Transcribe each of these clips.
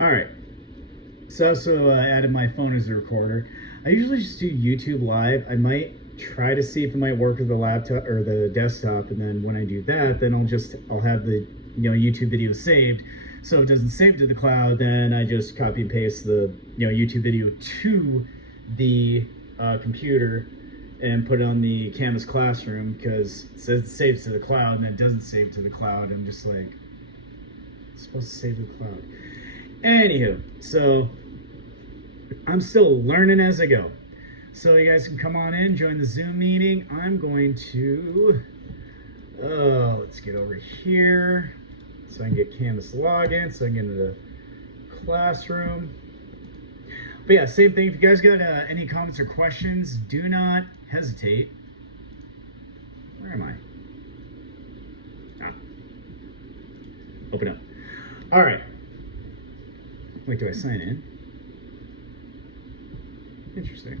All right. So I also added my phone as a recorder. I usually just do YouTube Live. I might try to see if it might work with the laptop or the desktop, and then when I do that, then I'll have the YouTube video saved. So if it doesn't save to the cloud, then I just copy and paste the YouTube video to the computer and put it on the Canvas Classroom, because it says it saves to the cloud and then it doesn't save to the cloud. I'm just like, it's supposed to save to the cloud. Anywho, so I'm still learning as I go. So you guys can come on in, join the Zoom meeting. I'm going to, let's get over here so I can get Canvas login, so I can get into the classroom. But yeah, same thing. If you guys got any comments or questions, do not hesitate. Where am I? Open up. All right. Wait, do I sign in? Interesting.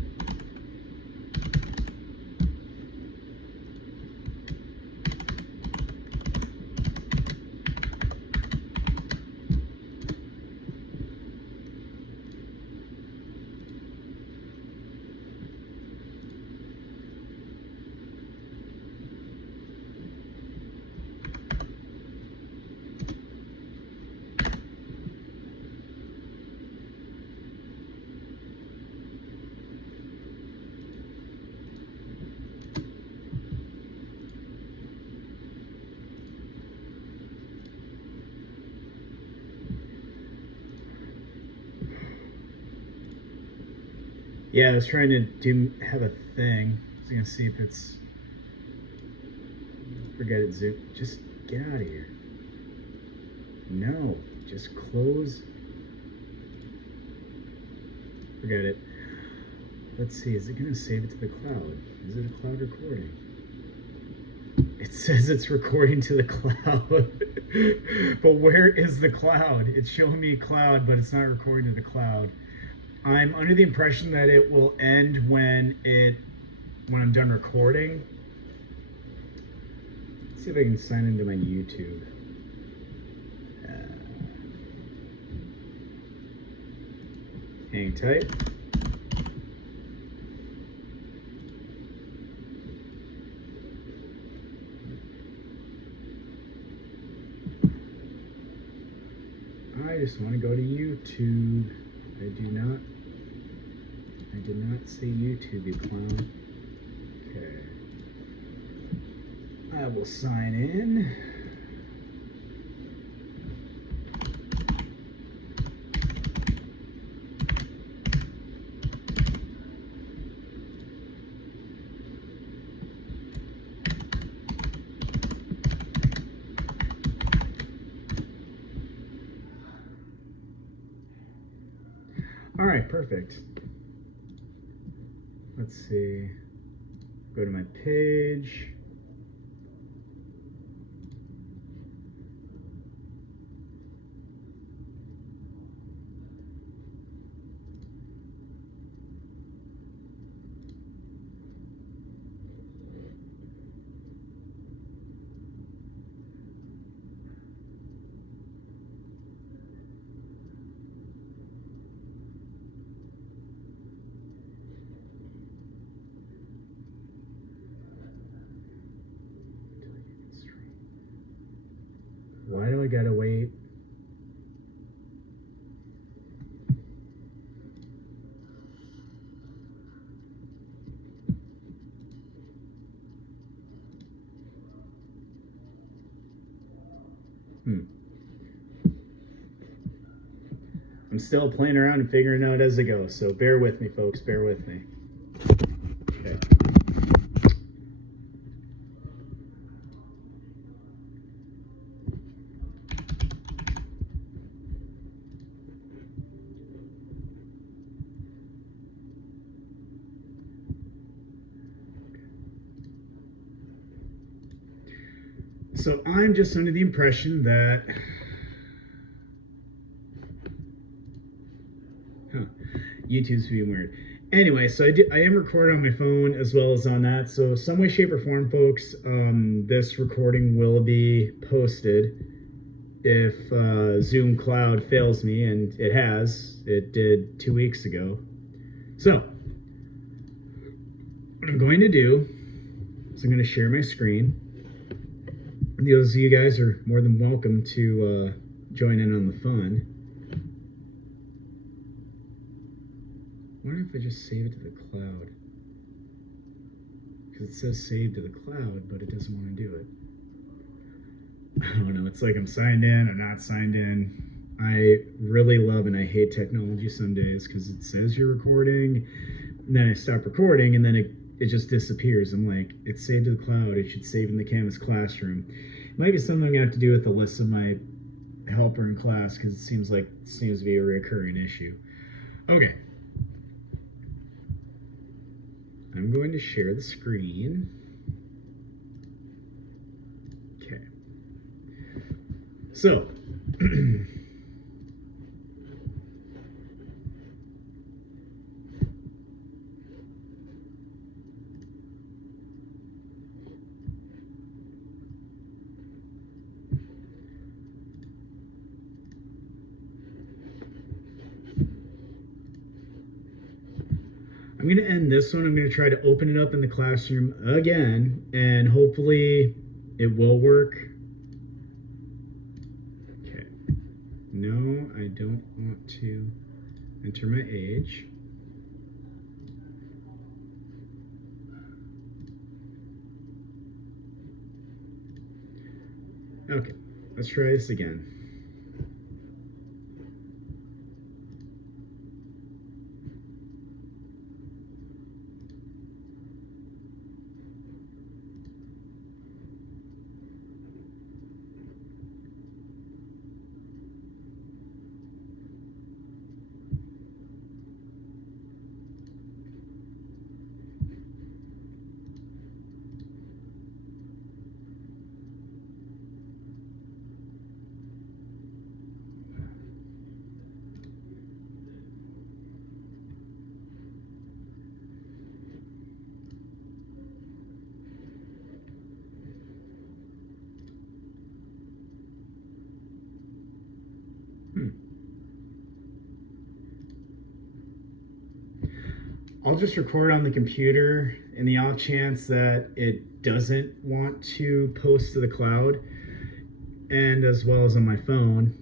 Yeah, I was trying to have a thing. I was gonna see if it's, forget it, Zoom. Just get out of here. No, just close. Forget it. Let's see, is it gonna save it to the cloud? Is it a cloud recording? It says it's recording to the cloud. But where is the cloud? It's showing me a cloud, but it's not recording to the cloud. I'm under the impression that it will end when I'm done recording. Let's see if I can sign into my YouTube. Hang tight. I just want to go to YouTube. I did not say YouTube, you clown. Okay. I will sign in. All right, perfect. Let's see. Go to my page. Why do I gotta wait? I'm still playing around and figuring it out as I go, so bear with me, folks, bear with me. Okay. So I'm just under the impression that YouTube's being weird. Anyway, so I am recording on my phone as well as on that. So some way, shape, or form, folks, this recording will be posted. if Zoom Cloud fails me, and it has. It did 2 weeks ago. So, what I'm going to do is I'm going to share my screen. Those of you guys are more than welcome to join in on the fun. I wonder if I just save it to the cloud. Because it says save to the cloud, but it doesn't want to do it. I don't know. It's like I'm signed in or not signed in. I really love and I hate technology some days because it says you're recording, and then I stop recording, and then it just disappears. I'm like, it's saved to the cloud. It should save in the Canvas classroom. It might be something I'm going to have to do with the list of my helper in class because it seems to be a recurring issue. Okay. I'm going to share the screen. Okay. So, I'm going to end this one. I'm going to try to open it up in the classroom again, and hopefully it will work. Okay. No, I don't want to enter my age. Okay, let's try this again. I'll just record on the computer in the off chance that it doesn't want to post to the cloud, and as well as on my phone.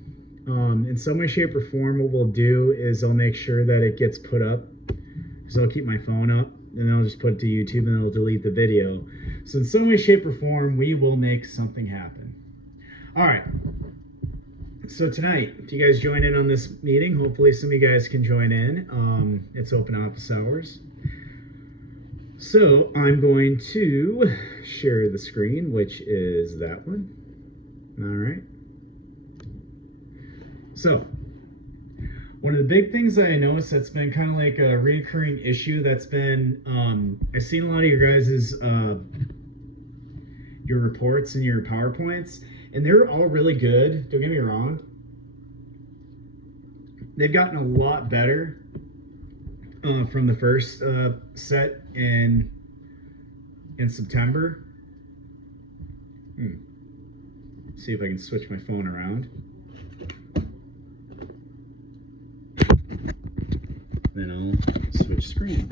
In some way, shape, or form, what we'll do is I'll make sure that it gets put up, because I'll keep my phone up, and then I'll just put it to YouTube, and it'll delete the video. So in some way, shape, or form, we will make something happen. All right. So tonight, if you guys join in on this meeting, hopefully some of you guys can join in. It's open office hours. So I'm going to share the screen, which is that one. All right. So one of the big things that I noticed that's been kind of like a recurring issue that's been, I've seen a lot of your guys' your reports and your PowerPoints, and they're all really good. Don't get me wrong. They've gotten a lot better from the first set in September. See if I can switch my phone around. Then I'll switch screen.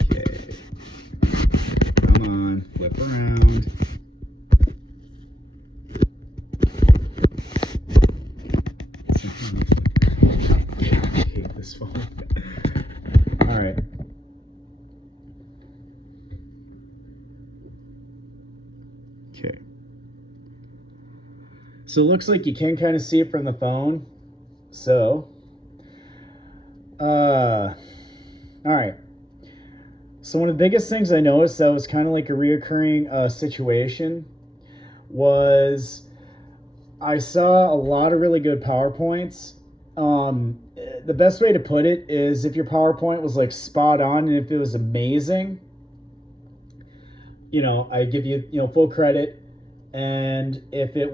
Okay. Come on, flip around. I hate this phone. All right. Okay. So it looks like you can kind of see it from the phone. So, all right. So one of the biggest things I noticed that was kind of like a reoccurring situation was I saw a lot of really good PowerPoints. The best way to put it is if your PowerPoint was like spot on and if it was amazing, I give you, full credit. And if it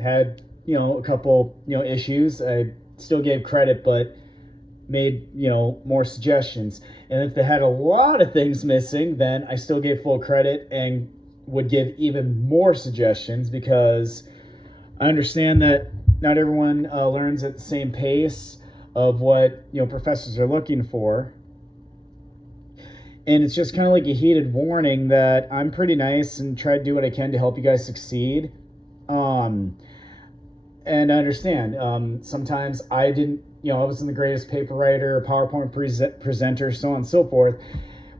had, a couple, issues, I still gave credit, but made, more suggestions. And if they had a lot of things missing, then I still gave full credit and would give even more suggestions because I understand that not everyone learns at the same pace of what professors are looking for, and it's just kind of like a heated warning that I'm pretty nice and try to do what I can to help you guys succeed. And I understand sometimes I didn't, I wasn't the greatest paper writer, PowerPoint presenter, so on and so forth.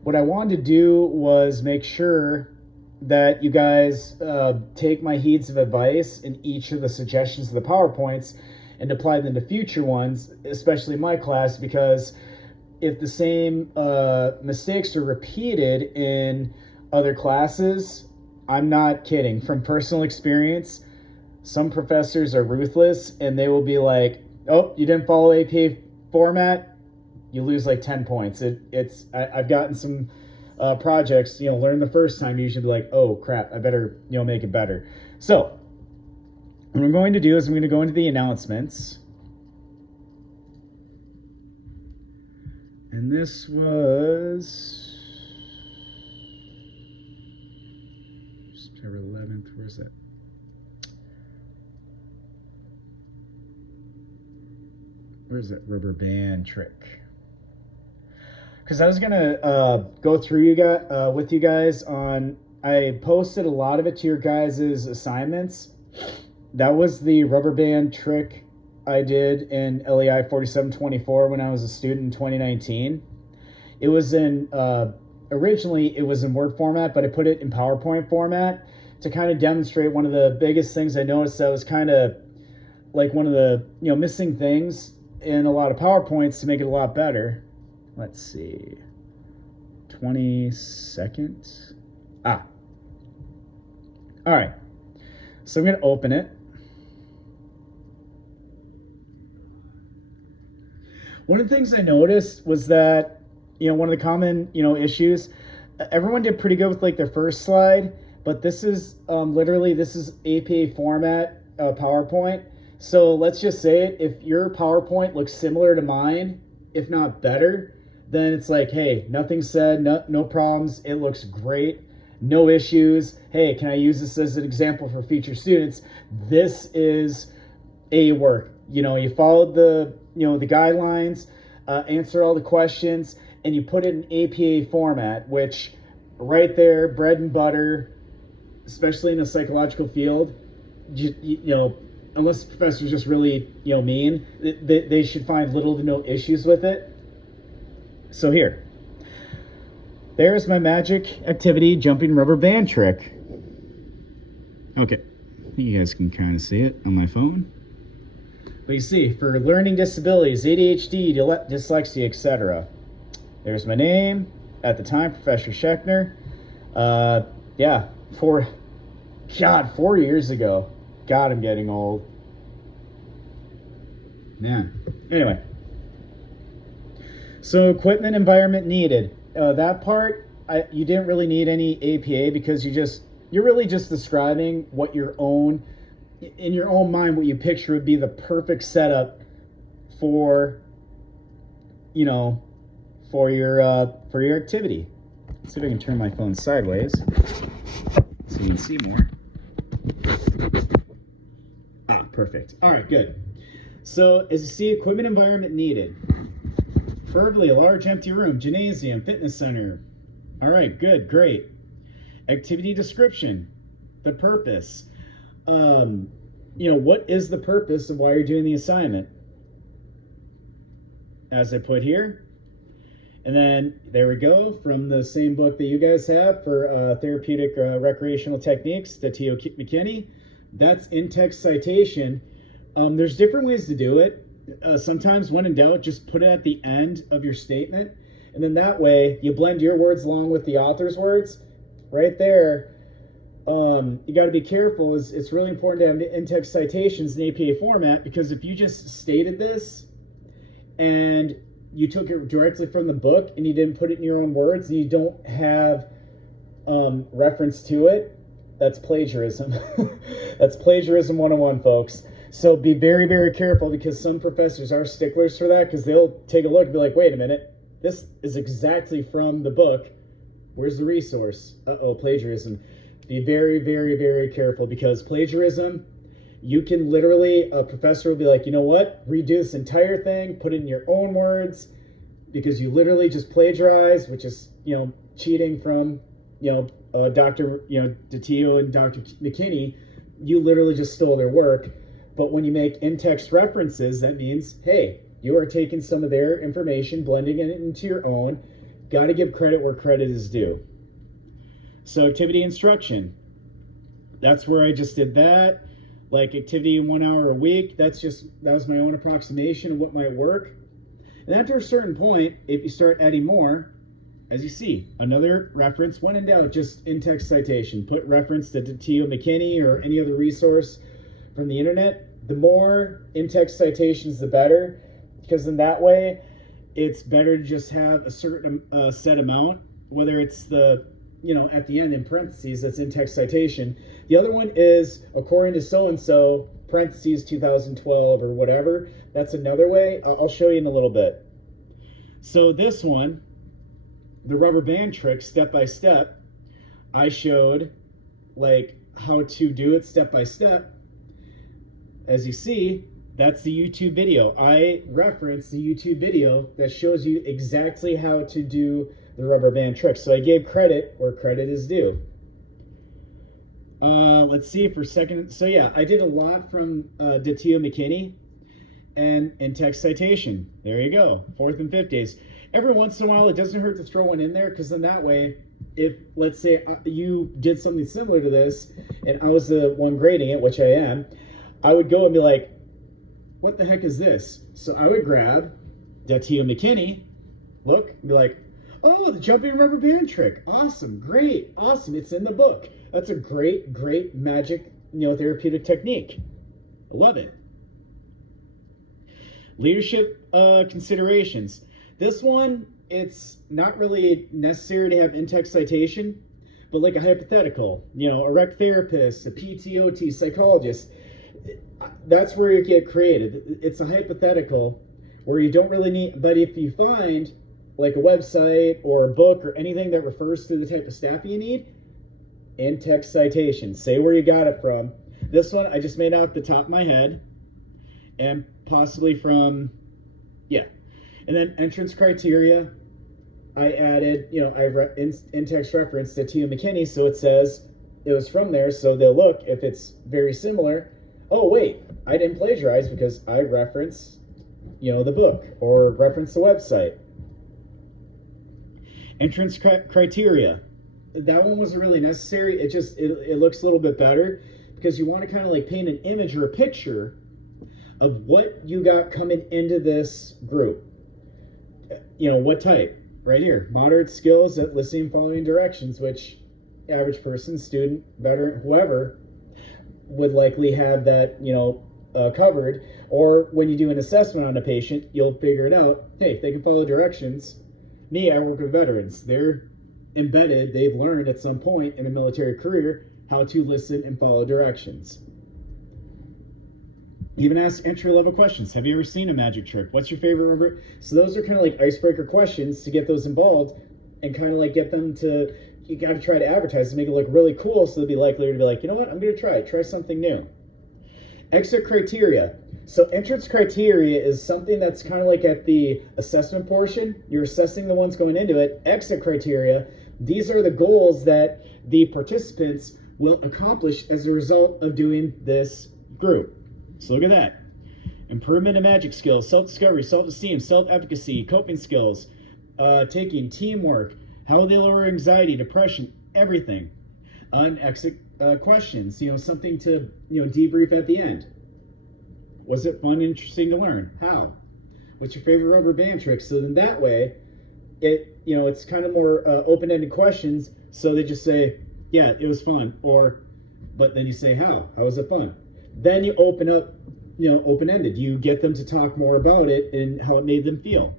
What I wanted to do was make sure that you guys take my heeds of advice in each of the suggestions of the PowerPoints and apply them to future ones, especially my class, because if the same mistakes are repeated in other classes, I'm not kidding. From personal experience, some professors are ruthless and they will be like, oh, you didn't follow APA format, you lose like 10 points. I've gotten some projects, learn the first time, you should be like, oh crap, I better, make it better. So what I'm going to do is I'm going to go into the announcements. And this was September 11th. Where's that? Where's that rubber band trick? Because I was gonna go through with you guys on. I posted a lot of it to your guys' assignments. That was the rubber band trick I did in LEI 4724 when I was a student in 2019. It was in originally it was in Word format, but I put it in PowerPoint format to kind of demonstrate one of the biggest things I noticed that was kind of like one of the missing things in a lot of PowerPoints to make it a lot better. Let's see, 22nd. All right, so I'm going to open it. One of the things I noticed was that, one of the common, issues, everyone did pretty good with like their first slide, but this is this is APA format PowerPoint. So let's just say it, if your PowerPoint looks similar to mine, if not better, then it's like, hey, nothing said, no problems, it looks great, no issues. Hey, can I use this as an example for future students? This is A work. You followed the guidelines, answered all the questions, and you put it in APA format, which right there, bread and butter, especially in a psychological field, unless the professor's just really, mean, they should find little to no issues with it. So here, there's my magic activity jumping rubber band trick. Okay, you guys can kind of see it on my phone. But you see, for learning disabilities, ADHD, dyslexia, etc. There's my name, at the time, Professor Schechner. 4 years ago. God, I'm getting old. Yeah. Anyway. So equipment environment needed. That part, you didn't really need any APA because you're really just describing what in your own mind, what you picture would be the perfect setup for your activity. Let's see if I can turn my phone sideways so you can see more. Perfect. All right, good. So as you see, equipment environment needed. Preferably a large empty room, gymnasium, fitness center. All right, good, great. Activity description, the purpose. What is the purpose of why you're doing the assignment? As I put here. And then there we go, from the same book that you guys have for therapeutic recreational techniques, the T.O. McKinney. That's in-text citation. There's different ways to do it. Sometimes when in doubt, just put it at the end of your statement. And then that way you blend your words along with the author's words. Right there, you got to be careful. It's really important to have in-text citations in APA format, because if you just stated this and you took it directly from the book and you didn't put it in your own words and you don't have reference to it, that's plagiarism. That's plagiarism 101, folks. So be very, very careful, because some professors are sticklers for that, because they'll take a look and be like, wait a minute, this is exactly from the book. Where's the resource? Uh-oh, plagiarism. Be very, very, very careful, because plagiarism You can literally, a professor will be like, you know what, redo this entire thing, put it in your own words, because you literally just plagiarized, which is, cheating from, Dr. DeTio and Dr. McKinney. You literally just stole their work. But when you make in-text references, that means, hey, you are taking some of their information, blending it into your own. Got to give credit where credit is due. So activity instruction, that's where I just did that. Like activity 1 hour a week, that was my own approximation of what might work. And after a certain point, if you start adding more, as you see, another reference, when in doubt, just in-text citation. Put reference to T.O. McKinney or any other resource from the internet. The more in-text citations, the better, because in that way, it's better to just have a certain set amount, whether it's the, at the end in parentheses, that's in-text citation. The other one is according to so-and-so, parentheses 2012 or whatever. That's another way. I'll show you in a little bit. So this one, the rubber band trick, step by step, I showed like how to do it step by step. As you see, that's the YouTube video. I referenced the YouTube video that shows you exactly how to do the rubber band trick. So I gave credit where credit is due. Let's see for a second. So yeah, I did a lot from DeTio McKinney and in-text citation. There you go, 4th and 5th days. Every once in a while, it doesn't hurt to throw one in there, because then that way, if, let's say, you did something similar to this, and I was the one grading it, which I am, I would go and be like, what the heck is this? So I would grab DeTio McKinney, look, and be like, oh, the jumping rubber band trick. Awesome, great, awesome, it's in the book. That's a great, great magic, therapeutic technique. I love it. Leadership considerations. This one, it's not really necessary to have in-text citation, but like a hypothetical, a rec therapist, a PTOT psychologist, that's where you get creative. It's a hypothetical where you don't really need, but if you find like a website or a book or anything that refers to the type of staff you need, in-text citation, say where you got it from. This one I just made off the top of my head, and possibly from, yeah. And then entrance criteria, I added, in-text reference to T.O. McKinney, so it says it was from there, so they'll look if it's very similar. Oh, wait, I didn't plagiarize because I referenced, the book or reference the website. Entrance criteria, that one wasn't really necessary. It looks a little bit better because you want to kind of like paint an image or a picture of what you got coming into this group. What type? Right here, moderate skills at listening and following directions, which average person, student, veteran, whoever would likely have that, covered. Or when you do an assessment on a patient, you'll figure it out. Hey, if they can follow directions. Me, I work with veterans. They're embedded. They've learned at some point in a military career how to listen and follow directions. Even ask entry-level questions. Have you ever seen a magic trick? What's your favorite rubber? So those are kind of like icebreaker questions to get those involved and kind of like get them to, you got to try to advertise to make it look really cool so they'll be likely to be like, you know what, I'm going to try something new. Exit criteria. So entrance criteria is something that's kind of like at the assessment portion. You're assessing the ones going into it. Exit criteria, these are the goals that the participants will accomplish as a result of doing this group. So look at that. Improvement in magic skills, self-discovery, self-esteem, self-efficacy, coping skills, taking teamwork, how they lower anxiety, depression, everything. Exit questions, something to, debrief at the end. Was it fun and interesting to learn? How? What's your favorite rubber band trick? So then that way, it's kind of more open-ended questions. So they just say, yeah, it was fun. But then you say, how? How was it fun? Then you open up, open-ended. You get them to talk more about it and how it made them feel.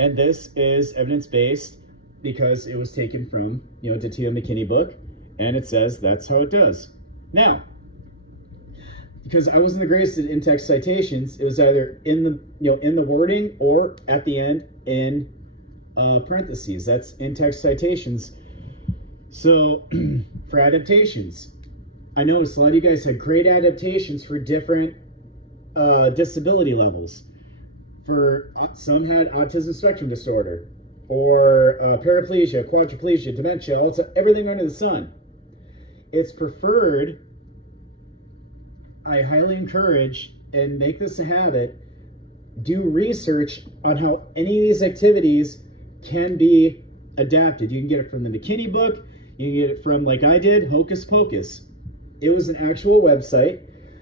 And this is evidence-based because it was taken from, the T.O. McKinney book, and it says that's how it does. Now, because I wasn't the greatest at in-text citations, it was either in the wording or at the end in parentheses. That's in-text citations. So for adaptations, I noticed a lot of you guys had great adaptations for different disability levels. For some had autism spectrum disorder, or paraplegia, quadriplegia, dementia, everything under the sun. It's preferred. I highly encourage and make this a habit. Do research on how any of these activities can be adapted. You can get it from the McKinney book. You can get it from, like I did, Hocus Pocus. It was an actual website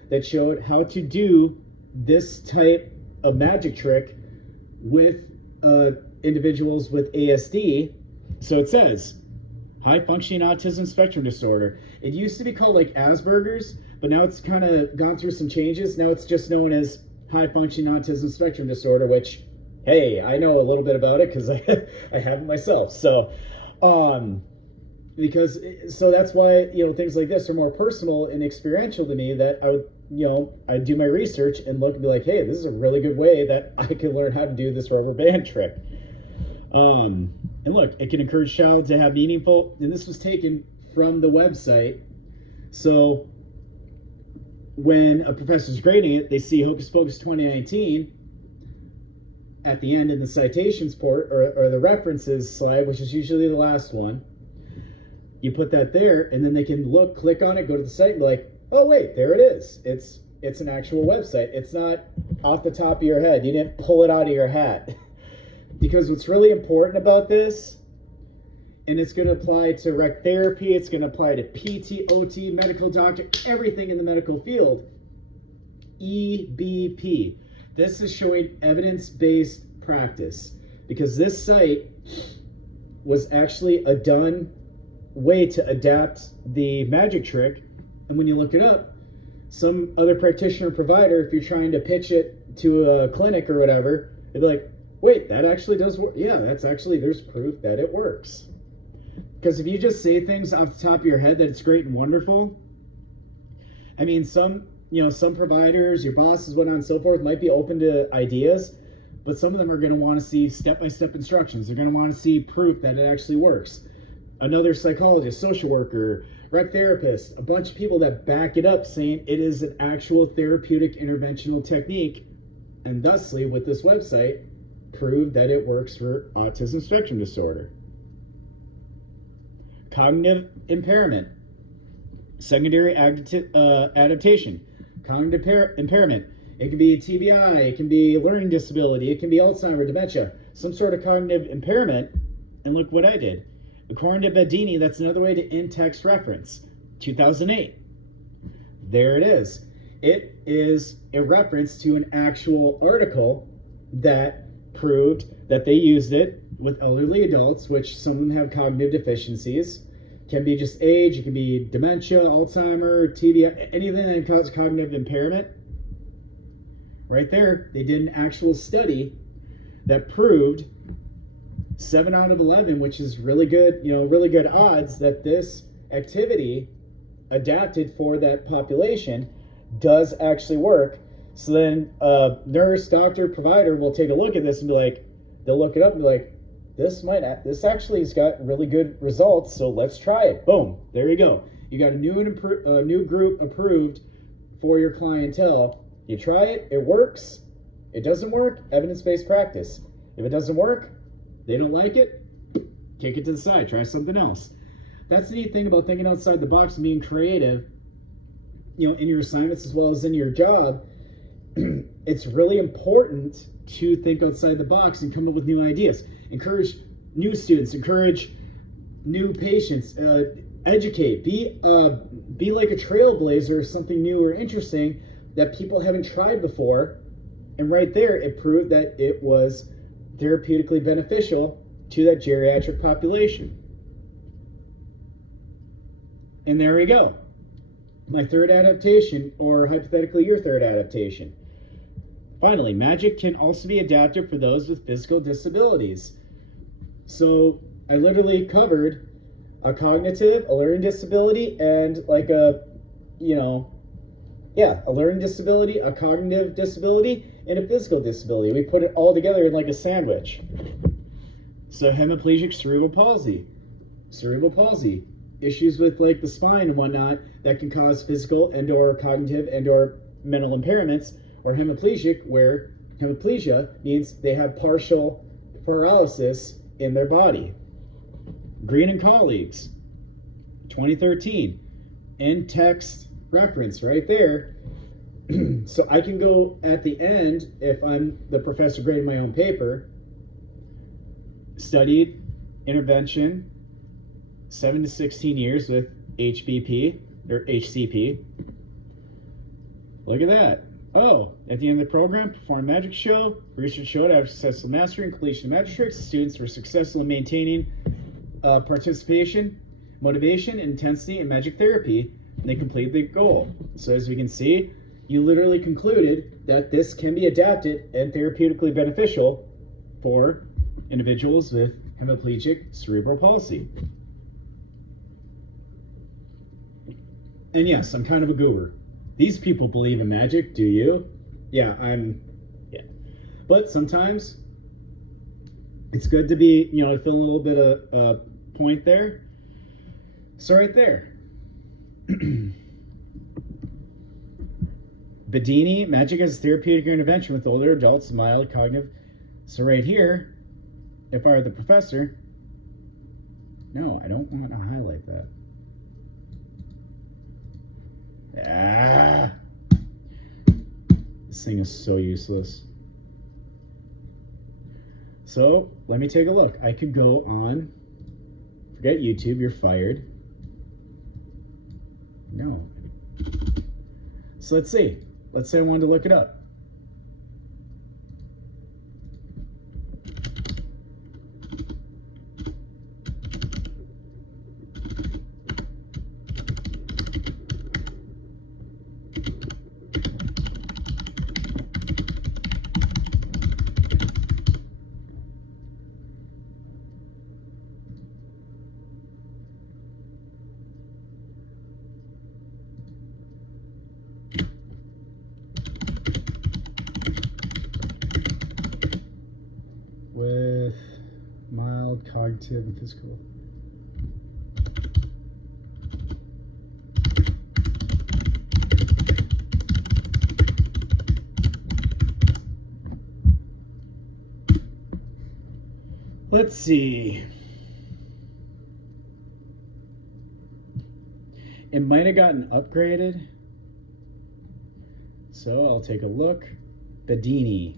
that showed how to do this type of magic trick with individuals with ASD. So it says, high functioning autism spectrum disorder. It used to be called like Asperger's, but now it's kind of gone through some changes. Now it's just known as high functioning autism spectrum disorder, which, hey, I know a little bit about it because I have it myself. So, so that's why, things like this are more personal and experiential to me, that I would, I'd do my research and look and be like, hey, this is a really good way that I can learn how to do this rubber band trick. And look, it can encourage child to have meaningful, and this was taken from the website. So when a professor's grading it, they see Hocus Pocus 2019 at the end in the citations port, or the references slide, which is usually the last one. You put that there, and then they can click on it, go to the site, and be like, oh wait, there it is. It's an actual website. It's not off the top of your head. You didn't pull it out of your hat. Because what's really important about this, and it's going to apply to rec therapy, it's going to apply to PT, OT, medical doctor, everything in the medical field. EBP. This is showing evidence-based practice, because this site was actually a done way to adapt the magic trick. And when you look it up, some other practitioner provider, if you're trying to pitch it to a clinic or whatever, they'd be like, wait, that actually does work. Yeah, there's proof that it works. Because if you just say things off the top of your head that it's great and wonderful, I mean, some providers, your bosses, whatnot and so forth, might be open to ideas, but some of them are going to want to see step-by-step instructions. They're going to want to see proof that it actually works. Another psychologist, social worker, rec therapist, a bunch of people that back it up, saying it is an actual therapeutic interventional technique, and thusly, with this website, proved that it works for autism spectrum disorder. Cognitive impairment, secondary adaptation. Cognitive impairment. It can be TBI, it can be learning disability, it can be Alzheimer's, dementia, some sort of cognitive impairment. And look what I did. According to Bedini, that's another way to in-text reference. 2008. There it is. It is a reference to an actual article that proved that they used it with elderly adults, which some of them have cognitive deficiencies. Can be just age, it can be dementia, Alzheimer's, TBI, anything that causes cognitive impairment. Right there, they did an actual study that proved 7 out of 11, which is really good, really good odds that this activity adapted for that population does actually work. So then nurse, doctor, provider will take a look at this and be like, they'll look it up and be like, this actually has got really good results, so let's try it. Boom, there you go. You got a new group approved for your clientele. You try it, it works. It doesn't work, evidence-based practice. If it doesn't work, they don't like it, kick it to the side, try something else. That's the neat thing about thinking outside the box and being creative, in your assignments as well as in your job. It's really important to think outside the box and come up with new ideas. Encourage new students, encourage new patients, educate, be like a trailblazer, something new or interesting that people haven't tried before. And right there, it proved that it was therapeutically beneficial to that geriatric population. And there we go. My third adaptation, or hypothetically your third adaptation. Finally, magic can also be adapted for those with physical disabilities. So I literally covered a cognitive, a learning disability, and a learning disability, a cognitive disability, and a physical disability. We put it all together in like a sandwich. So hemiplegic cerebral palsy. issues with like the spine and whatnot that can cause physical and or cognitive and or mental impairments, or hemiplegic, where hemiplegia means they have partial paralysis in their body. Green and colleagues, 2013, in text reference right there. So I can go at the end, if I'm the professor grading my own paper, studied intervention 7 to 16 years with HBP or HCP. Look at that. Oh, at the end of the program, perform a magic show. Research showed after successful mastery and completion of magic tricks, students were successful in maintaining participation, motivation, and intensity in magic therapy, and they completed the goal. So as we can see, you literally concluded that this can be adapted and therapeutically beneficial for individuals with hemiplegic cerebral palsy. And yes, I'm kind of a goober. These people believe in magic, do you? Yeah. But sometimes it's good to be, feel a little bit of point there. So right there. Bedini, magic as a therapeutic intervention with older adults with mild cognitive. So right here, if I were the professor, no, I don't want to highlight that. This thing is so useless. So let me take a look. I could go on, forget YouTube, you're fired. No. So let's see. Let's say I wanted to look it up. With mild cognitive and physical. Let's see. It might have gotten upgraded. So I'll take a look. Bedini.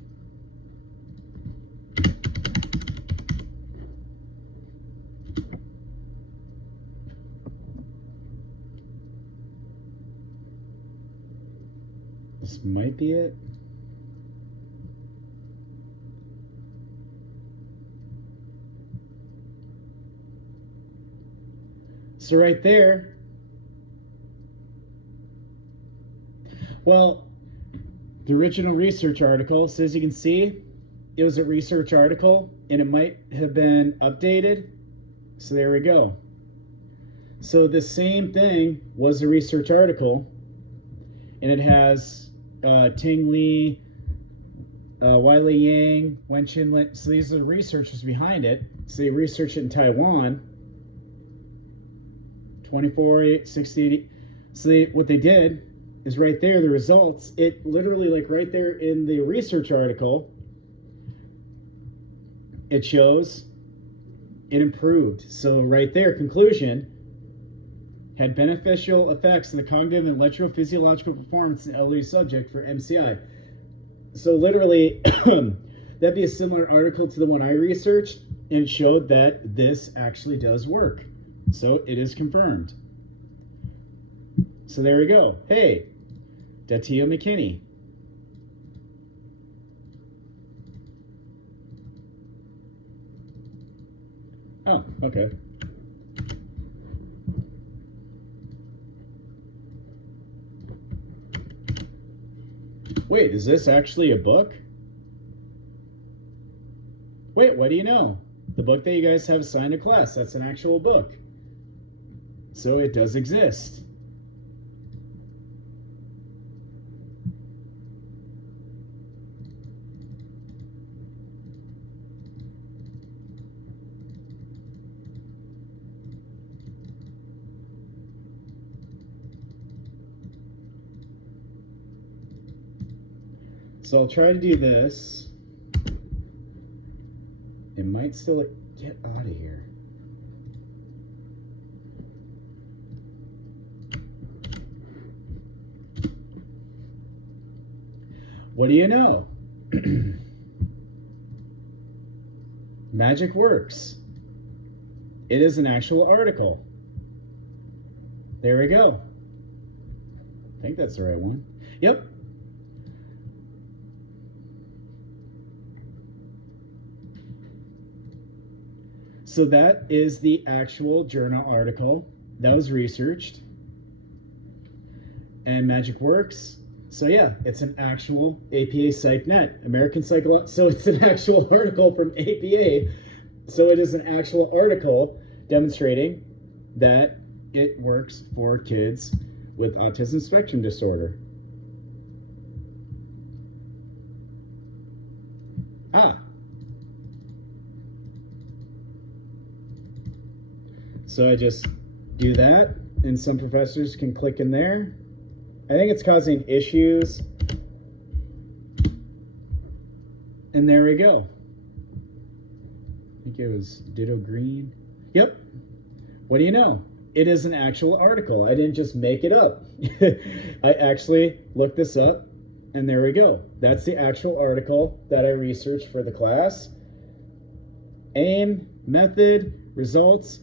This might be it. So right there, well, the original research article, so as you can see, it was a research article and it might have been updated. So there we go. So the same thing was a research article, and it has Ting Li, Wiley Yang, Wen Chin Lin. So these are the researchers behind it. So they researched it in Taiwan. 24, 60. So what they did is right there, the results. It literally, like right there in the research article, it shows it improved. So right there, conclusion, had beneficial effects in the cognitive and electrophysiological performance in elderly subject for MCI. So literally, that'd be a similar article to the one I researched, and it showed that this actually does work. So it is confirmed. So there we go. Hey, Datia McKinney. Oh, okay. Wait, is this actually a book? Wait, what do you know? The book that you guys have assigned to class, that's an actual book. So it does exist. So I'll try to do this. It might still get out of here. What do you know? Magic works. It is an actual article. There we go. I think that's the right one. Yep. So that is the actual journal article that was researched. And magic works. So yeah, it's an actual APA PsycNet, American Psychological. So it's an actual article from APA. So it is an actual article demonstrating that it works for kids with autism spectrum disorder. So I just do that, and some professors can click in there. I think it's causing issues. And there we go. I think it was Ditto Green. Yep. What do you know? It is an actual article. I didn't just make it up. I actually looked this up, and there we go. That's the actual article that I researched for the class. Aim, method, results,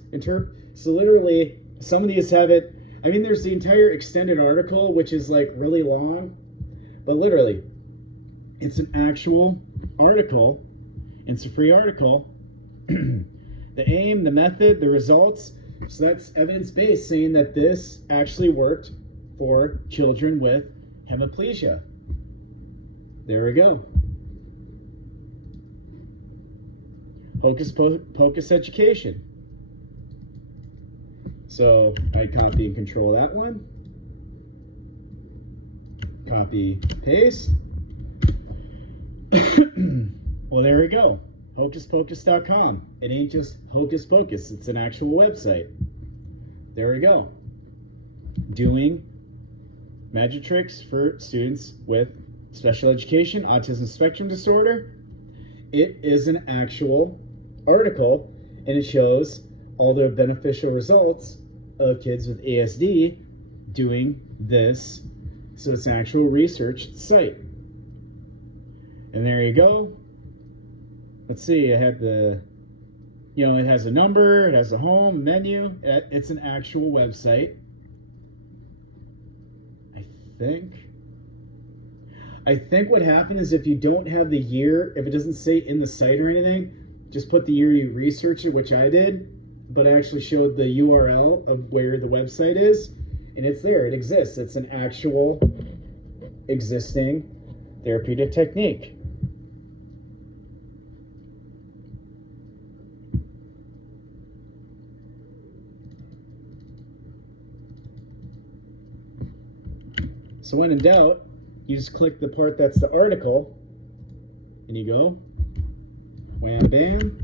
So literally, some of these have it. I mean, there's the entire extended article, which is like really long, but literally, it's an actual article. It's a free article. The aim, the method, the results. So that's evidence-based, saying that this actually worked for children with hemiplegia. There we go. Hocus Pocus education. So I copy and control that one. Copy, paste. Well, there we go. HocusPocus.com. It ain't just Hocus Pocus. It's an actual website. There we go. Doing magic tricks for students with special education, autism spectrum disorder. It is an actual article, and it shows all the beneficial results of kids with ASD doing this. So it's an actual research site. And there you go. Let's see, I had the, it has a number, it has a home, menu. It's an actual website. I think what happened is if you don't have the year, if it doesn't say in the site or anything, just put the year you researched it, which I did, but I actually showed the URL of where the website is, and it's there, it exists. It's an actual existing therapeutic technique. So when in doubt, you just click the part that's the article, and you go, wham, bam.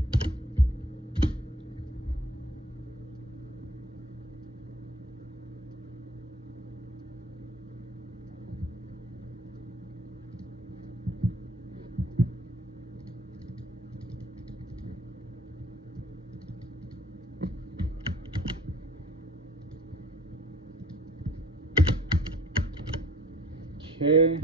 Okay.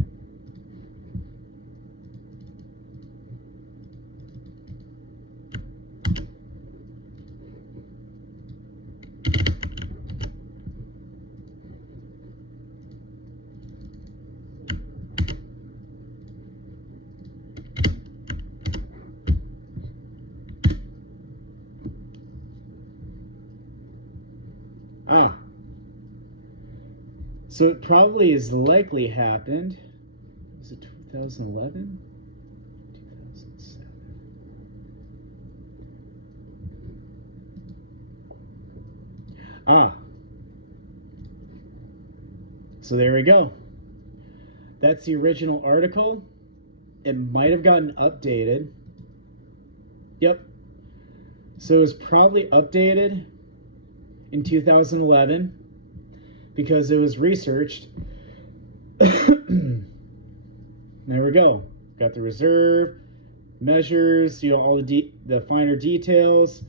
So it probably is likely happened. Was it 2011? 2007. So there we go. That's the original article. It might have gotten updated. Yep. So it was probably updated in 2011 because it was researched. There we go. got the reserve, measures, all the finer details,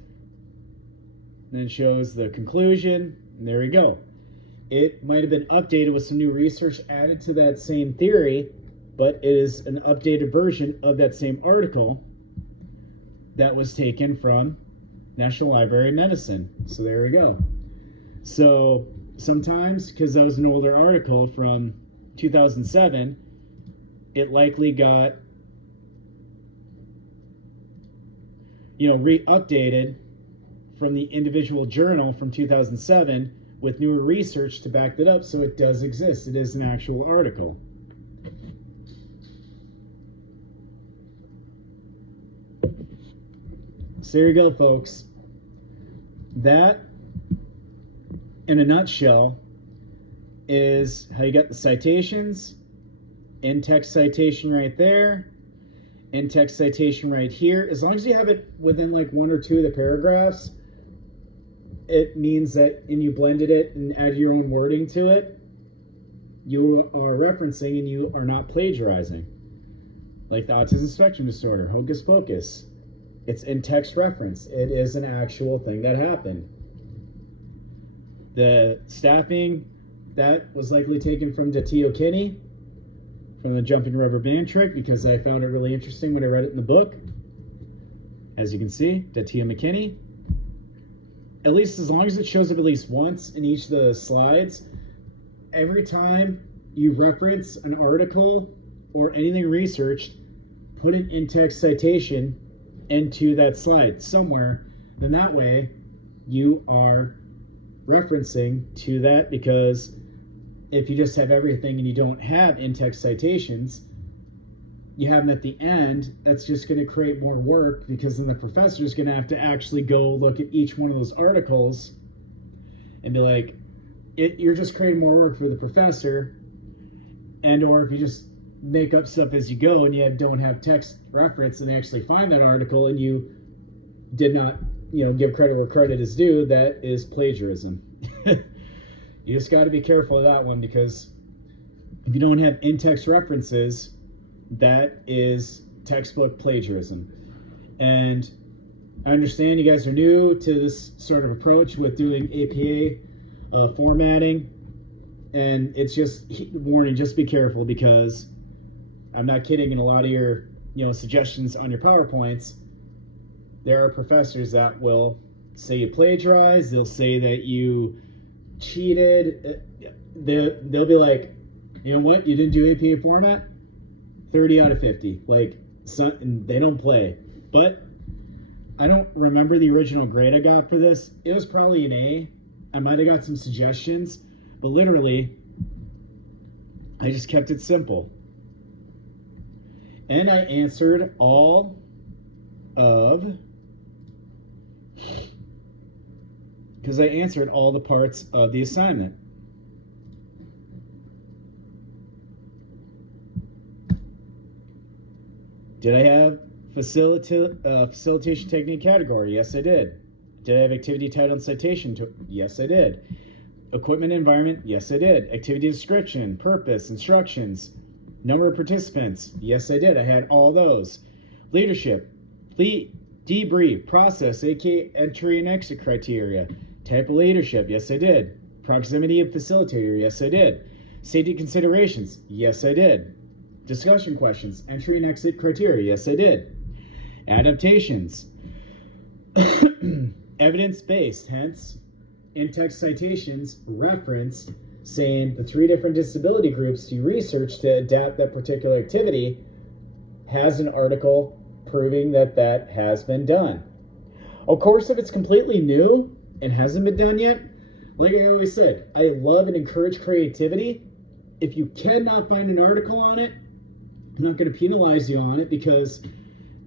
then shows the conclusion, and there we go. It might have been updated with some new research added to that same theory, but it is an updated version of that same article that was taken from National Library of Medicine. So there we go. So sometimes, because that was an older article from 2007, it likely got, re-updated from the individual journal from 2007 with newer research to back that up, so it does exist. It is an actual article. So there you go, folks. That, in a nutshell, is how you got the citations, in-text citation right there, in-text citation right here. As long as you have it within like one or two of the paragraphs, it means that, and you blended it and add your own wording to it, you are referencing and you are not plagiarizing. Like the autism spectrum disorder, hocus pocus. It's in-text reference. It is an actual thing that happened. The staffing, that was likely taken from Datio Kinney, from the jumping rubber band trick, because I found it really interesting when I read it in the book. As you can see, Datio McKinney. At least as long as it shows up at least once in each of the slides, every time you reference an article or anything researched, put an in-text citation into that slide somewhere. Then that way you are referencing to that, because if you just have everything and you don't have in-text citations, you have them at the end, that's just going to create more work, because then the professor is going to have to actually go look at each one of those articles and be like, you're just creating more work for the professor. And or if you just make up stuff as you go and you don't have text reference and they actually find that article and you did not, give credit where credit is due, that is plagiarism. You just got to be careful of that one, because if you don't have in-text references, that is textbook plagiarism. And I understand you guys are new to this sort of approach with doing APA formatting, and it's just warning, just be careful, because I'm not kidding, in a lot of your suggestions on your PowerPoints, there are professors that will say you plagiarized, they'll say that you cheated, they'll be like, you know what, you didn't do APA format? 30 out of 50. And they don't play. But I don't remember the original grade I got for this. It was probably an A. I might have got some suggestions, but literally, I just kept it simple. And I answered all of, because I answered all the parts of the assignment. Did I have facilitation technique category? Yes, I did. Did I have activity title and citation? Yes, I did. Equipment environment? Yes, I did. Activity description, purpose, instructions, number of participants? Yes, I did. I had all those. Leadership, debrief, process, aka entry and exit criteria. Type of leadership? Yes, I did. Proximity of facilitator? Yes, I did. Safety considerations? Yes, I did. Discussion questions, entry and exit criteria? Yes, I did. Adaptations. Evidence-based, hence in-text citations reference saying the 3 different disability groups you research to adapt that particular activity has an article proving that that has been done. Of course, if it's completely new and hasn't been done yet, like I always said, I love and encourage creativity. If you cannot find an article on it, I'm not going to penalize you on it, because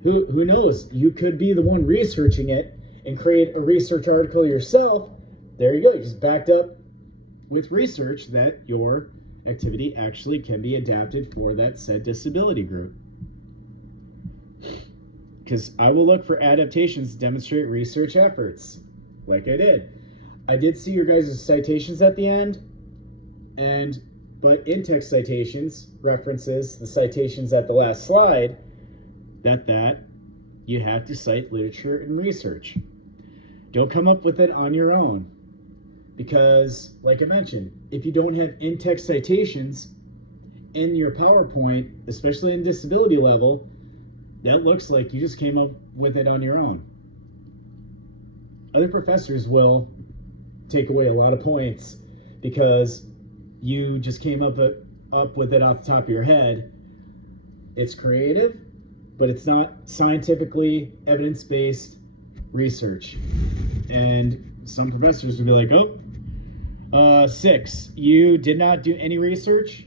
who knows? You could be the one researching it and create a research article yourself. There you go. You just backed up with research that your activity actually can be adapted for that said disability group. Because I will look for adaptations to demonstrate research efforts, like I did. I did see your guys' citations at the end, and But in-text citations references the citations at the last slide that you have to cite literature and research. Don't come up with it on your own. Because, like I mentioned, if you don't have in-text citations in your PowerPoint, especially in disability level, that looks like you just came up with it on your own. Other professors will take away a lot of points because you just came up with it off the top of your head. It's creative, but it's not scientifically evidence-based research. And some professors will be like, 6, you did not do any research.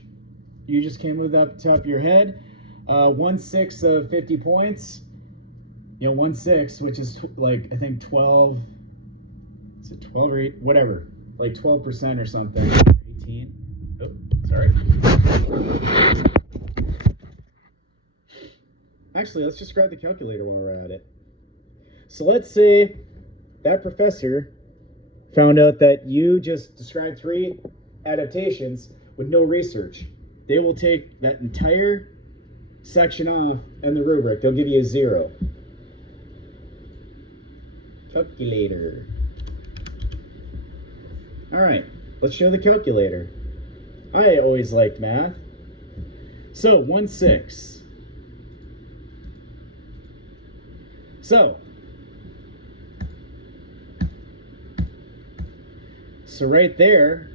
You just came with it off the top of your head. 1/6 of 50 points. 1/6, which is like, I think 12, is it 12 or 8? Whatever. Like 12% or something. 18. Oh, sorry. Actually, let's just grab the calculator while we're at it. So let's say that professor found out that you just described 3 adaptations with no research. They will take that entire section off in the rubric. They'll give you a 0. Calculator. All right, let's show the calculator. I always liked math. So 1/6. So right there,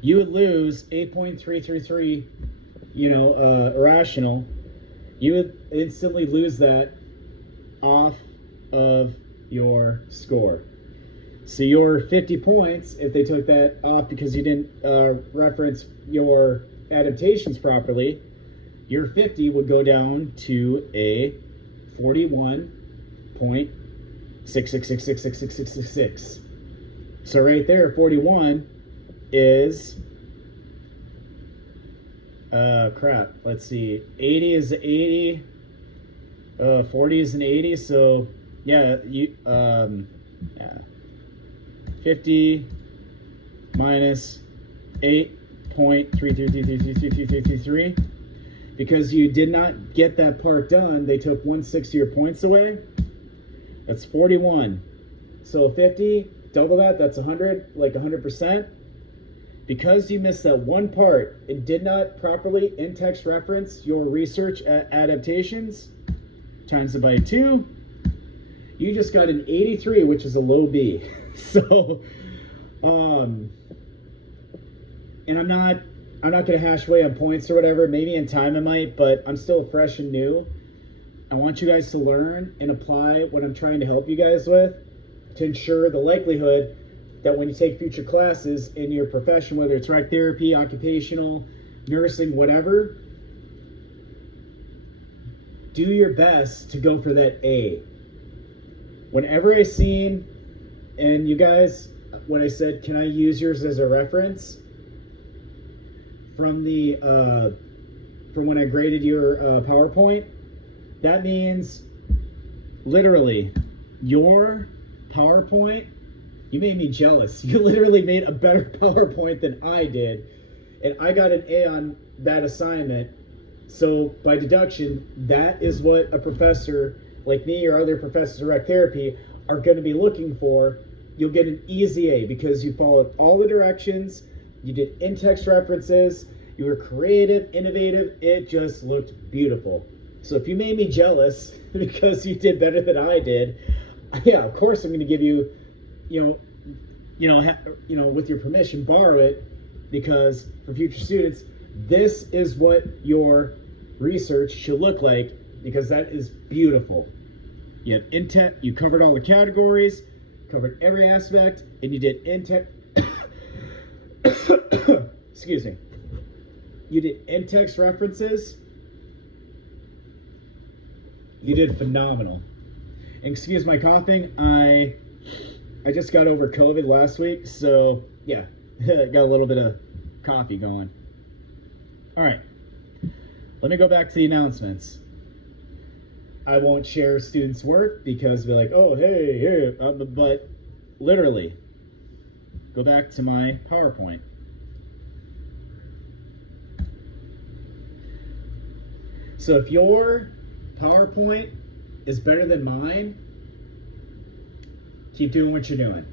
you would lose 8.333, irrational. You would instantly lose that off of your score. So your 50 points, if they took that off because you didn't reference your adaptations properly, your 50 would go down to a 41.6666666. So right there, 41 is, let's see, 80 is 80, 40 is an 80, so yeah, 50 minus 8.3333333. Because you did not get that part done, they took 1/6 of your points away. That's 41. So 50, double that, that's 100, like 100%. Because you missed that one part and did not properly in-text reference your research adaptations, times it by 2, you just got an 83, which is a low B. So, and I'm not going to hash away on points or whatever. Maybe in time I might, but I'm still fresh and new. I want you guys to learn and apply what I'm trying to help you guys with to ensure the likelihood that when you take future classes in your profession, whether it's rec therapy, occupational, nursing, whatever, do your best to go for that A. Whenever I seen, and you guys, when I said, can I use yours as a reference? From when I graded your PowerPoint, that means literally your PowerPoint, you made me jealous. You literally made a better PowerPoint than I did, and I got an A on that assignment. So by deduction, that is what a professor like me or other professors of rec therapy are going to be looking for. You'll get an easy A because you followed all the directions, you did in-text references, you were creative, innovative, it just looked beautiful. So if you made me jealous because you did better than I did, yeah, of course I'm going to give you, with your permission, borrow it, because for future students, this is what your research should look like, because that is beautiful. You have intent, you covered all the categories, covered every aspect, and you did intent. Excuse me. You did in-text references. You did phenomenal. And excuse my coughing. I just got over COVID last week, so yeah, got a little bit of coffee going. All right, let me go back to the announcements. I won't share students' work because they're like, oh, hey, but literally, go back to my PowerPoint. So if your PowerPoint is better than mine, keep doing what you're doing.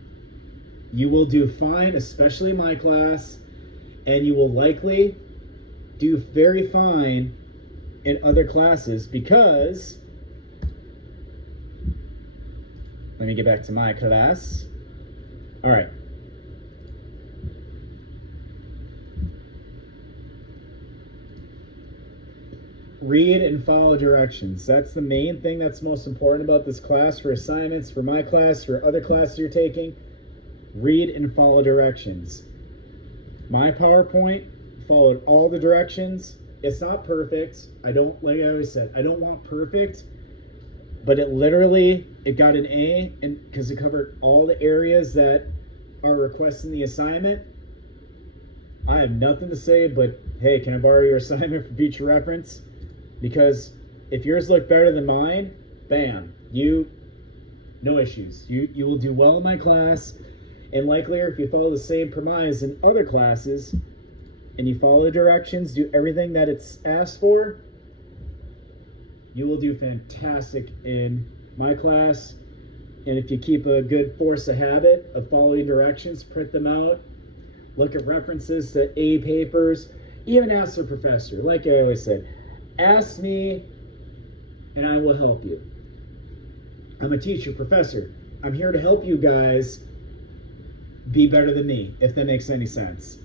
You will do fine, especially in my class, and you will likely do very fine in other classes because, let me get back to my class. All right. Read and follow directions. That's the main thing that's most important about this class for assignments, for my class, for other classes you're taking. Read and follow directions. My PowerPoint followed all the directions. It's not perfect. Like I always said, I don't want perfect, but it got an A because it covered all the areas that are requesting the assignment. I have nothing to say, but hey, can I borrow your assignment for future reference? Because if yours look better than mine, bam, no issues. You will do well in my class, and likelier if you follow the same premise in other classes, and you follow the directions, do everything that it's asked for, you will do fantastic in my class. And if you keep a good force of habit of following directions, print them out, look at references to A papers, even ask the professor. Like I always said, ask me and I will help you. I'm a teacher, professor. I'm here to help you guys be better than me, if that makes any sense.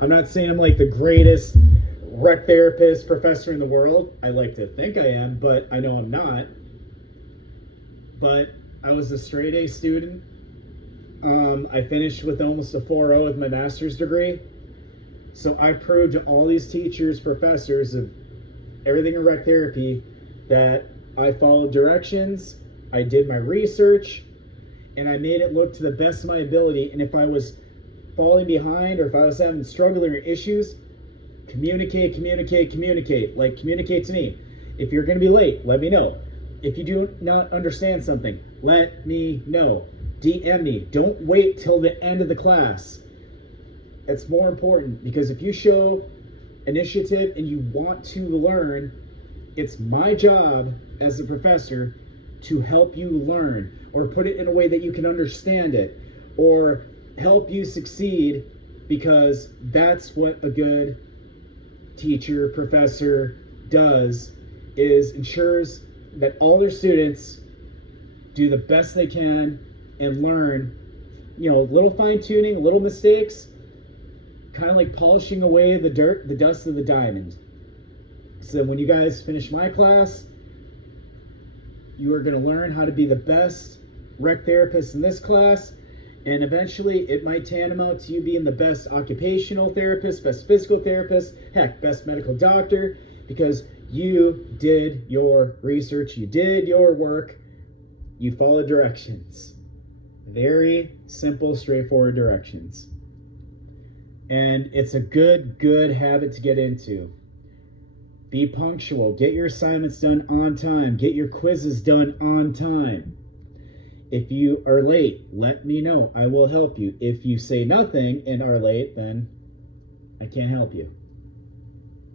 I'm not saying I'm like the greatest rec therapist professor in the world. I like to think I am, but I know I'm not. But I was a straight A student. I finished with almost a 4.0 with my master's degree. So I proved to all these teachers, professors of everything in rec therapy that I followed directions, I did my research, and I made it look to the best of my ability. And if I was falling behind or if I was having struggling or issues, communicate. Like, communicate to me. If you're going to be late, let me know. If you do not understand something, let me know. DM me. Don't wait till the end of the class. It's more important, because if you show initiative and you want to learn, it's my job as a professor to help you learn, or put it in a way that you can understand it, or help you succeed, because that's what a good teacher, professor does, is ensures that all their students do the best they can and learn, little fine-tuning, little mistakes, kind of like polishing away the dirt, the dust of the diamond. So when you guys finish my class, you are going to learn how to be the best rec therapist in this class, and eventually it might tantamount to you being the best occupational therapist, best physical therapist, heck, best medical doctor, because you did your research, you did your work, you followed directions. Very simple, straightforward directions. And it's a good habit to get into. Be punctual. Get your assignments done on time. Get your quizzes done on time. If you are late, let me know. I will help you. If you say nothing and are late, then I can't help you,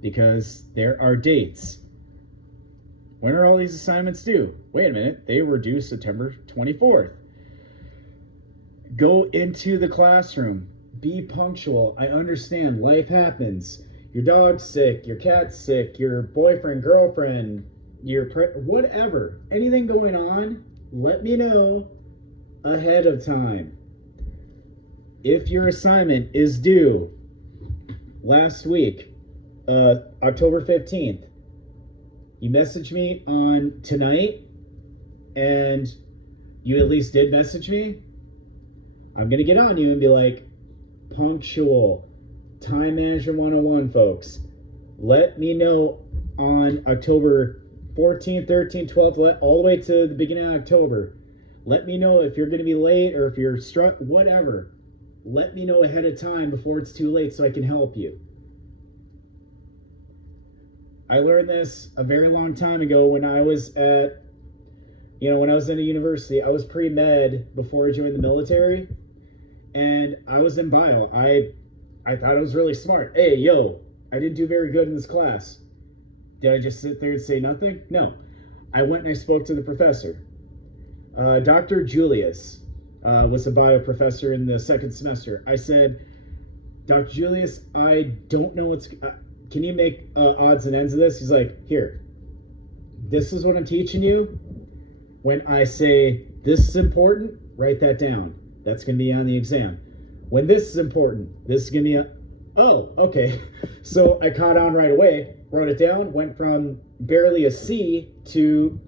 because there are dates. When are all these assignments due? Wait a minute. They were due September 24th. Go into the classroom. Be punctual. I understand. Life happens. Your dog's sick. Your cat's sick. Your boyfriend, girlfriend, whatever. Anything going on, let me know ahead of time. If your assignment is due last week, October 15th, you message me on tonight, and you at least did message me, I'm going to get on you and be like, punctual, time management 101, folks. Let me know on October 14th, 13th, 12th, all the way to the beginning of October. Let me know if you're going to be late or if you're struck, whatever. Let me know ahead of time before it's too late so I can help you. I learned this a very long time ago when I was at, when I was in a university. I was pre-med before I joined the military, and I was in bio. I thought I was really smart. Hey, I didn't do very good in this class. Did I just sit there and say nothing? No. I went and I spoke to the professor. Dr. Julius was a bio professor in the second semester. I said, Dr. Julius, I don't know what's... can you make odds and ends of this? He's like, here, this is what I'm teaching you. When I say this is important, write that down. That's going to be on the exam. When this is important, this is going to be... oh, okay. So I caught on right away, wrote it down, went from barely a C to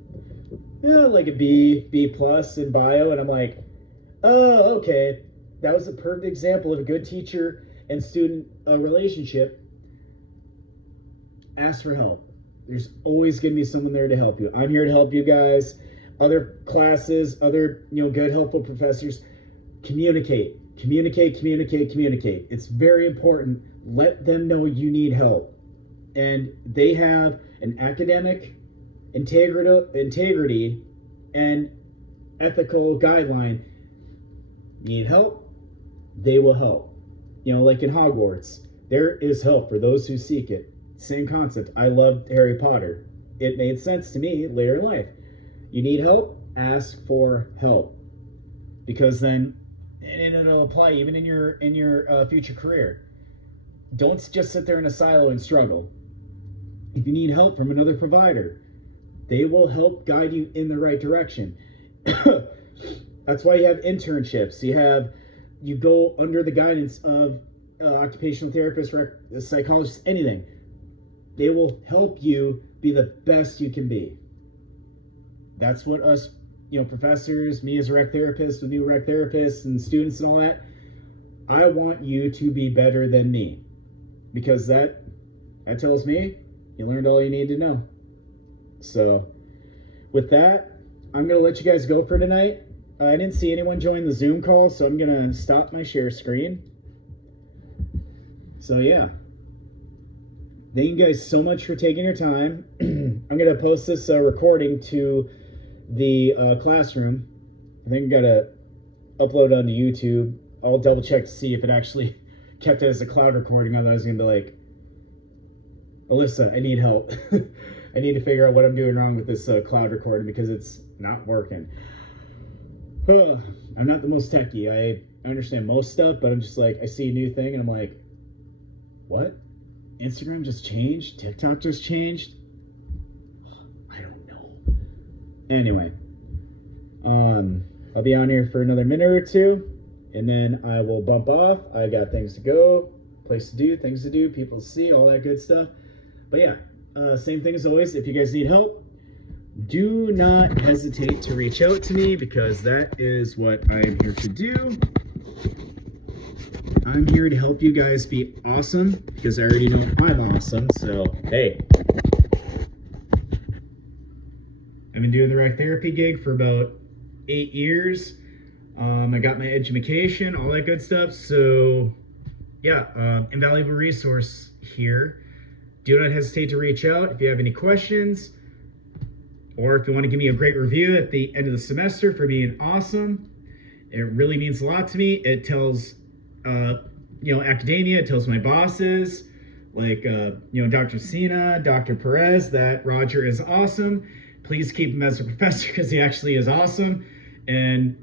like a B plus in bio. And I'm like, oh, okay. That was a perfect example of a good teacher and student relationship. Ask for help. There's always going to be someone there to help you. I'm here to help you guys. Other classes, other, good, helpful professors. Communicate. It's very important. Let them know you need help. And they have an academic integrity and ethical guideline. Need help? They will help. Like in Hogwarts, there is help for those who seek it. Same concept. I loved Harry Potter. It made sense to me later in life. You need help? Ask for help. Because then it'll apply even in your future career. Don't just sit there in a silo and struggle. If you need help from another provider, they will help guide you in the right direction. That's why you have internships. You go under the guidance of occupational therapists, psychologists, anything. They will help you be the best you can be. That's what us, professors, me as a rec therapist, with new rec therapists and students and all that, I want you to be better than me. Because that tells me you learned all you need to know. So with that, I'm going to let you guys go for tonight. I didn't see anyone join the Zoom call, so I'm going to stop my share screen. So yeah. Thank you guys so much for taking your time. I'm going to post this recording to the classroom. I think I got to upload onto YouTube. I'll double check to see if it actually kept it as a cloud recording. Otherwise, I was going to be like, Alyssa, I need help. I need to figure out what I'm doing wrong with this cloud recording because it's not working. I'm not the most techie. I understand most stuff, but I'm just like, I see a new thing and I'm like, what? Instagram just changed? TikTok just changed? I don't know. Anyway, I'll be on here for another minute or two, and then I will bump off. I got things to go, place to do, things to do, people to see, all that good stuff. But yeah, same thing as always. If you guys need help, do not hesitate to reach out to me because that is what I'm here to do. I'm here to help you guys be awesome because I already know I'm awesome. So, hey. I've been doing the rec therapy gig for about 8 years. I got my education, all that good stuff. So, yeah, invaluable resource here. Do not hesitate to reach out if you have any questions or if you want to give me a great review at the end of the semester for being awesome. It really means a lot to me. It tells academia, it tells my bosses, like, Dr. Sina, Dr. Perez, that Roger is awesome. Please keep him as a professor because he actually is awesome and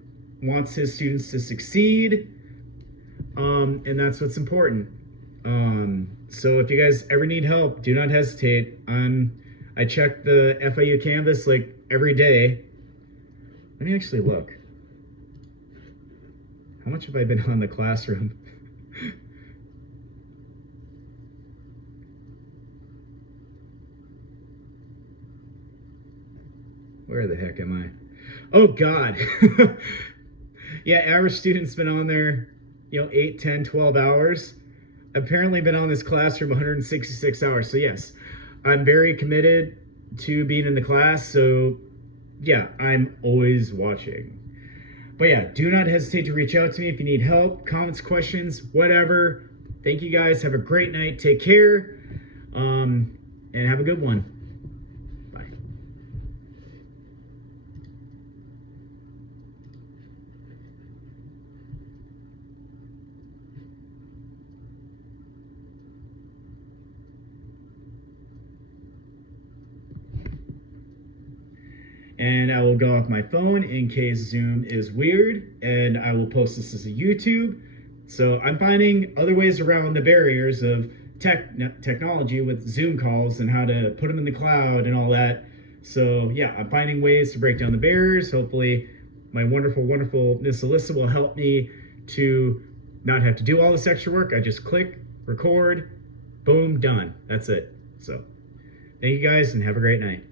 wants his students to succeed. And that's what's important. So if you guys ever need help, do not hesitate. I check the FIU Canvas like every day. Let me actually look. How much have I been on the classroom? Where the heck am I? Oh, God. Yeah, average student's been on there, 8, 10, 12 hours. Apparently been on this classroom 166 hours. So, yes, I'm very committed to being in the class. So, yeah, I'm always watching. But, yeah, do not hesitate to reach out to me if you need help, comments, questions, whatever. Thank you, guys. Have a great night. Take care. And have a good one. and I will go off my phone in case Zoom is weird, and I will post this as a YouTube. So I'm finding other ways around the barriers of technology with Zoom calls and how to put them in the cloud and all that. So yeah, I'm finding ways to break down the barriers. Hopefully my wonderful, wonderful Miss Alyssa will help me to not have to do all this extra work. I just click, record, boom, done. That's it. So thank you guys and have a great night.